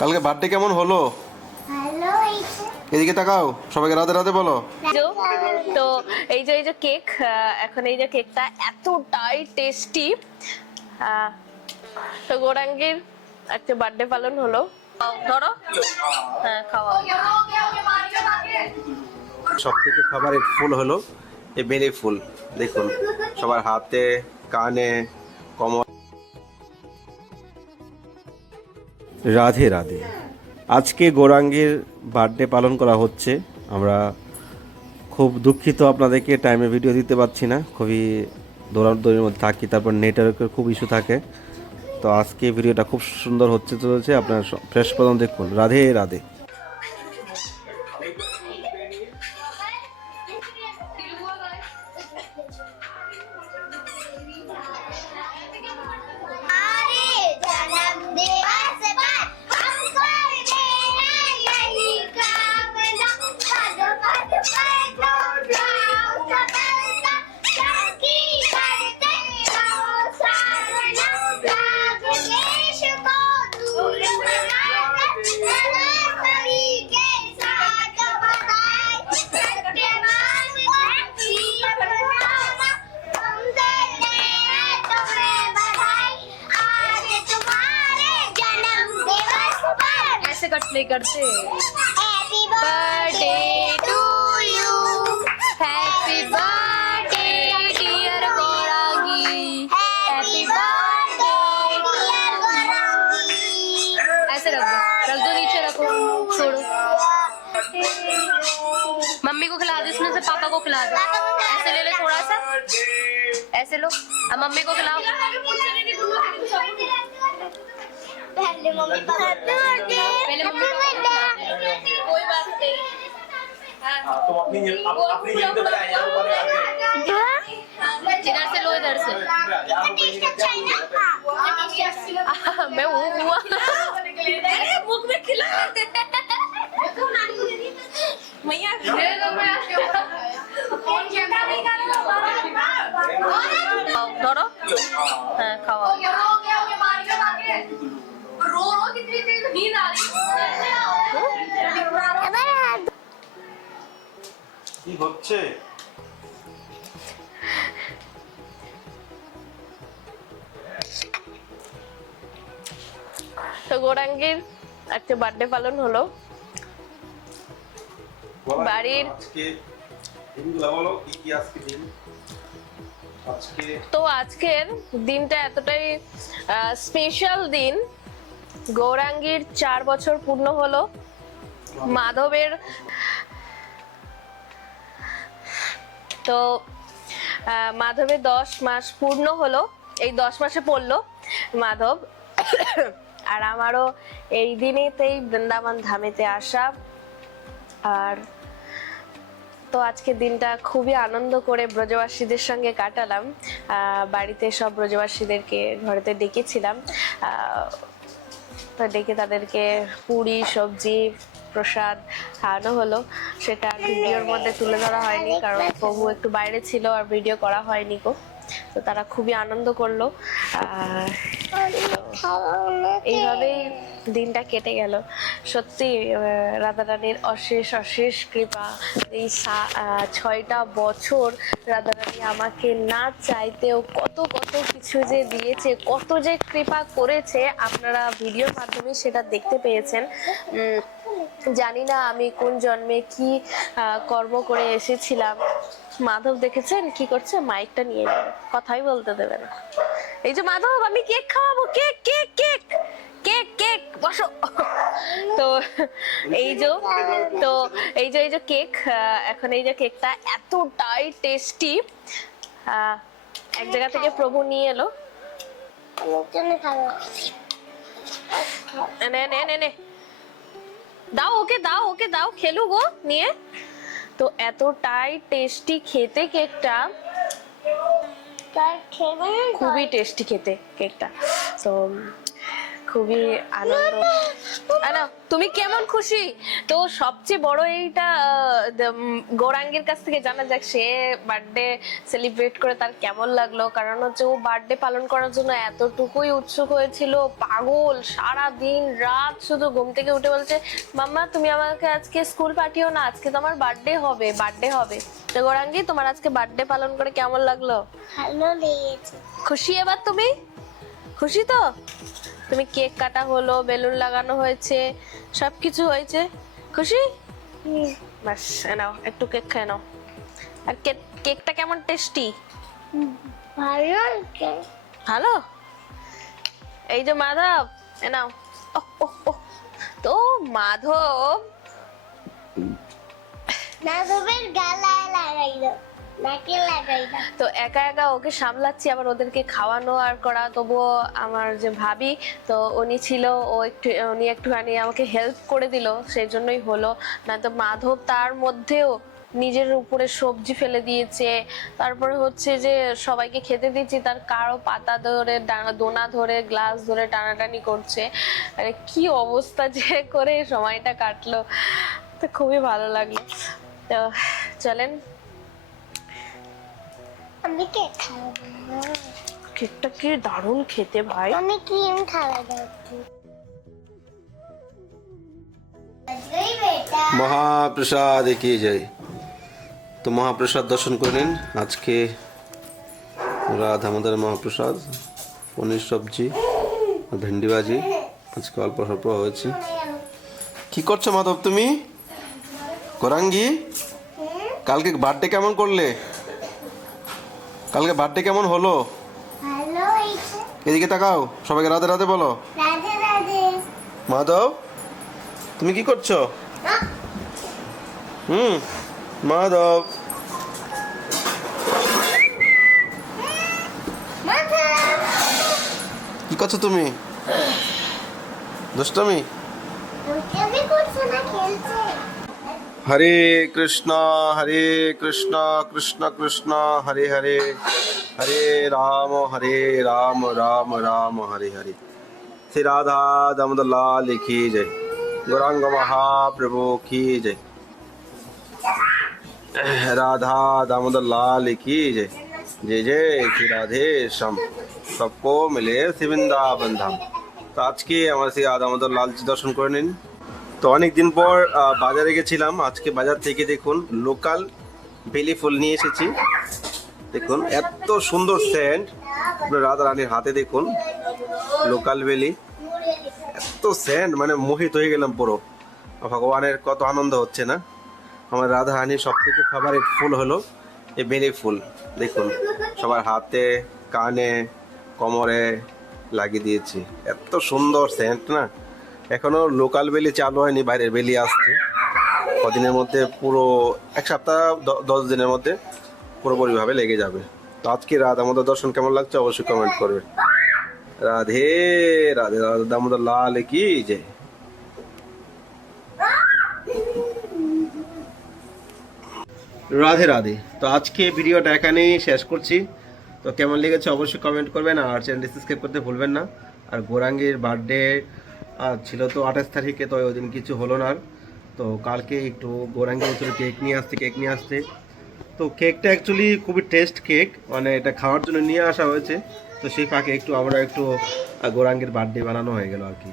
কালকে বার্থডে কেমন হলো? ভালো হয়েছে। এদিকে তাকাও, সবাইকে রাধে রাধে বলো। তো এই যে কেক, এখন এই যে কেকটা এতটাই টেস্টি। তো গৌরাঙ্গীর একটা বার্থডে পালন হলো। ধরো, হ্যাঁ খাওয়া। সব থেকে ফেভারিট ফুল হলো এই বেলি ফুল। দেখুন সবার হাতে, কানে, কমর। রাধে রাধে। আজকে গৌরাঙ্গীর বার্থডে পালন করা হচ্ছে। আমরা খুব দুঃখিত আপনাদেরকে টাইমে ভিডিও দিতে পারছি না, খুবই দৌড়াদৌড়ির মধ্যে থাকি, তারপর নেটওয়ার্কের খুব ইস্যু থাকে। তো আজকে ভিডিওটা খুব সুন্দর হচ্ছে চলেছে, আপনার ফ্রেশ প্রথম দেখুন। রাধে রাধে। ऐसे कट प्ले करते। Happy birthday to you, happy birthday dear Gaurangi, happy birthday dear Gaurangi. ऐसे रख दो नीचे रखो, छोड़ो। मम्मी को खिला दो इसमें से, पापा को खिला दो। ऐसे ले लो थोड़ा सा, ऐसे लो। अब मम्मी को खिलाओ। पहले मम्मी पहले मम्मी को कोई बात नहीं। तुम अपनी गेम तो बताया यार, ऊपर इधर से लो, इधर से। टेस्ट अच्छा है ना? मैं वो हुआ मुख में खिला मैया दे दो। मैं धरो, हाँ खाओ। रो रो कितनी देर नींद आ रही কি হচ্ছে? তো গৌরাঙ্গীর একটা বার্থডে পালন হলো বাড়ির। আজকে দিনগুলো বলো, কি কি আজকে দিন? আজকে তো আজকের দিনটা এতটাই স্পেশাল দিন। গৌরাঙ্গীর 4 বছর পূর্ণ হলো। মাধবের তো মাধবের 10 মাস পূর্ণ হলো, এই 10 মাসে পড়লো মাধব। আর আমারও এই দিনেতেই বৃন্দাবন ধামেতে আসা। আর তো আজকের দিনটা খুবই আনন্দ করে ব্রজবাসীদের সঙ্গে কাটালাম। বাড়িতে সব ব্রজবাসীদেরকে ঘরেতে ডেকেছিলাম, তো ডেকে তাদেরকে পুরি সবজি প্রসাদ খাওয়ানো হলো। সেটা ভিডিওর মধ্যে তুলে ধরা হয়নি, কারণ প্রভু একটু বাইরে ছিল আর ভিডিও করা হয়নি গো। তো তারা খুবই আনন্দ করলো। এইভাবেই দিনটা কেটে গেল। সত্যি রাধারানীর অশেষ অশেষ কৃপা। এই 6টা বছর রাধারানী আমাকে না চাইতেও কত কত কিছু যে দিয়েছে, কত যে কৃপা করেছে, আপনারা ভিডিওর মাধ্যমে সেটা দেখতে পেয়েছেন। জানি না আমি কোন জন্মে কি কর্ম করে এসেছিলাম। মাধব দেখেছেন কি করছে? মাইকটা নিয়ে যাবে, কথাই বলতে দেবে না। এই যে মাধব, আমি কেক খাওয়াবো, cake cake cake cake cake, বসো। তো এই যে কেক, এখন এই যে কেকটা এতটাই টেস্টি। এক জায়গা থেকে প্রভু নিয়ে এলো। নে নে নে নে, দাও ওকে, দাও ওকে, দাও খেলু গো নিয়ে। তো এতটাই টেস্টি খেতে কেকটা, খুবই টেস্টি খেতে কেকটা। তো খুবই আনন্দ। আনা, তুমি কেমন খুশি? তো সবচেয়ে বড় এইটা গৌরাঙ্গের কাছ থেকে জানা যাক সে বার্থডে সেলিব্রেট করে তার কেমন লাগলো, কারণ হচ্ছে ও বার্থডে পালন করার জন্য এতটুকুই উৎসুক হয়েছিল, পাগল, সারা দিন রাত শুধু ঘুম থেকে উঠে বলছে মাম্মা তুমি আমাকে আজকে স্কুল পাঠিও না, আজকে তো আমার বার্থডে হবে, বার্থডে হবে। তো গৌরাঙ্গী, তোমার আজকে বার্থডে পালন করে কেমন লাগলো? ভালো লেগেছে। খুশি এবার তুমি? খুশি তো? তুমি কেক কাটা হলো, বেলুন লাগানো হয়েছে, সবকিছু হয়েছে, খুশি? বাস, নাও একটু কেক খেয়ে নাও। আর কেকটা কেমন টেস্টি? ভালো লাগে। ভালো। এই যে মাধব, এ নাও। ওহ, তো মাধব মাধবের গালায় লাগাইলো, নাকে লাগাইলো। তো একা একা ওকে সামলাচ্ছি, আবার ওদেরকে খাওয়ানো আর করা। তবুও আমার যে ভাবি, তো উনি ছিল, উনি একটুখানি আমাকে হেল্প করে দিল, সেই জন্যই হলো। না তো মাধব তার মধ্যেও নিজের উপরে সবজি ফেলে দিয়েছে, তারপরে হচ্ছে যে সবাইকে খেতে দিচ্ছি, তার কারো পাতা ধরে, দোনা ধরে, গ্লাস ধরে টানাটানি করছে। আরে কি অবস্থা যে করে সময়টা কাটলো, তো খুবই ভালো লাগলো। তো চলেন, আমি কেক খাবো। কেকটা কি দারুণ খেতে ভাই। আমি ক্রিম খাওয়া যাচ্ছি। বেটা মহাপ্রসাদ কি জয়। তো মহাপ্রসাদ দর্শন করে নিন। আজকে রাত আমাদের মহাপ্রসাদ, পনির সবজি, ভেন্ডি ভাজি আজকে অল্প স্বল্প হয়েছে। কি করছো মাধব তুমি? গৌরাঙ্গী, কালকে বার্থডে কেমন করলে? কালকে বার্থডে কেমন হলো? ভালো হয়েছে। এদিকে তাকাও, সবাইকে রাধে রাধে বলো। রাধে রাধে। মাধব, তুমি কি করছো? মাধব, কি করছো তুমি? দুষ্টমি। তুমি করছো না, খেলছে। হরে কৃষ্ণ কৃষ্ণ কৃষ্ণ হরে হরে, হরে রাম রাম রাম হরে হরে। শ্রী রাধা দামোদর লাল কি জয়। গৌরাঙ্গ মহাপ্রভু কি জয়। राधा दामोदर लाल की जय। जय जय श्री राधे श्याम, सबको मिले श्री वृंदावन धाम। তো আজকে আমার সেই রাধা দামোদর লালজি দর্শন করে নিন। তো অনেকদিন পর বাজারে গেছিলাম, আজকে বাজার থেকে দেখুন লোকাল বেলি ফুল নিয়ে এসেছি। দেখুন এত সুন্দর সেন্ট, রাধা রানীর হাতে দেখুন লোকাল বেলি, এত সেন্ট, মানে মোহিত হয়ে গেলাম পুরো। ভগবানের কত আনন্দ হচ্ছে না। আমার রাধা রানীর সব থেকে ফেভারিট ফুল হলো এই বেলি ফুল। দেখুন সবার হাতে, কানে, কোমরে লাগিয়ে দিয়েছি, এত সুন্দর সেন্ট না। এখনো লোকাল বেলি চালু হয়নি, বাইরের বেলি আসছে কদিনের মধ্যে, পুরো এক সপ্তাহ 10 দিনের মধ্যে পুরোপুরিভাবে লেগে যাবে। তো আজকে রাধা দামোদর দর্শন কেমন লাগছে অবশ্যই কমেন্ট করবে। রাধে রাধে, রাধা দামোদর লাল কি জয়। রাধে রাধে। তো আজকে ভিডিওটা এখানেই শেষ করছি। তো কেমন লেগেছে অবশ্যই কমেন্ট করবেন, আর চ্যানেলটি সাবস্ক্রাইব করতে ভুলবেন না। আর গৌরাঙ্গীর বার্থডে ছিল তো 28 তারিখে, তো ওই দিন কিছু হলো না। তো কালকে একটু গৌরাঙ্গী বলছিল কেক নিয়ে আসতে। তো কেকটা অ্যাকচুয়ালি খুবই টেস্ট কেক, মানে এটা খাওয়ার জন্য নিয়ে আসা হয়েছে। তো সেই ফাঁকে আমরা একটু গৌরাঙ্গীর বার্থডে বানানো হয়ে গেল আর কি।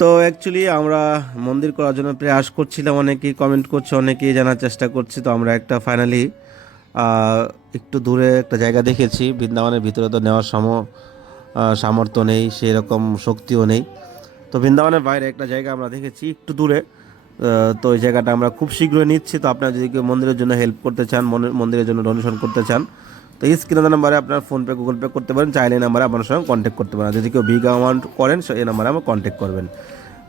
তো অ্যাকচুয়ালি আমরা মন্দির করার জন্য প্রয়াস করছিলাম, অনেকেই কমেন্ট করছে, অনেকেই জানার চেষ্টা করছি। তো আমরা একটা ফাইনালি একটু দূরে একটা জায়গা দেখেছি। বৃন্দাবনের ভিতরে তো নেওয়ার সামর্থ্য নেই, সেই রকম শক্তিও নেই। তো বৃন্দাবনের বাইরে একটা জায়গা আমরা দেখেছি একটু দূরে। তো ওই জায়গাটা আমরা খুব শীঘ্রই নিচ্ছি। তো আপনারা যদি কেউ মন্দিরের জন্য হেল্প করতে চান, মন্দিরের জন্য ডোনেশন করতে চান, তো এই স্ক্রিনে নাম্বারে আপনার ফোনপে, গুগল পে করতে পারেন, চাইলে নাম্বারে আপনার সঙ্গে কন্ট্যাক্ট করতে পারেন। যদি কেউ বিগ অ্যামাউন্ট করেন এই নাম্বারে আমার কন্ট্যাক্ট করবেন।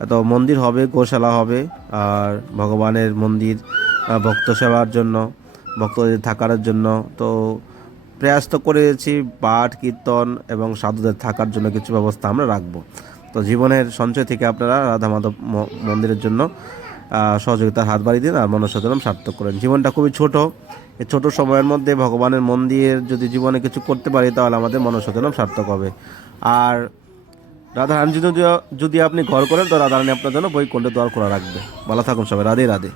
তো মন্দির হবে, গোশালা হবে, আর ভগবানের মন্দির, ভক্ত সেবার জন্য, ভক্তদের থাকার জন্য। তো প্রয়াস তো করেছি পাঠ কীর্তন এবং সাধুদের থাকার জন্য কিছু ব্যবস্থা আমরা রাখবো। তো জীবনের সঞ্চয় থেকে আপনারা রাধা মাধব মন্দিরের জন্য সহযোগিতার হাত বাড়িয়ে দিন আর মনসাধন সার্থক করেন। জীবনটা খুবই ছোট, এই ছোট সময়ের মধ্যে ভগবানের মন্দির যদি জীবনে কিছু করতে পারি তাহলে আমাদের মনসাধন সার্থক হবে। আর রাধারানী যদি আপনি ঘর করেন তো রাধারানী আপনার জন্য বৈকুণ্ঠের দ্বার খোলা রাখবে। ভালো থাকুন সবাই, রাধে রাধে।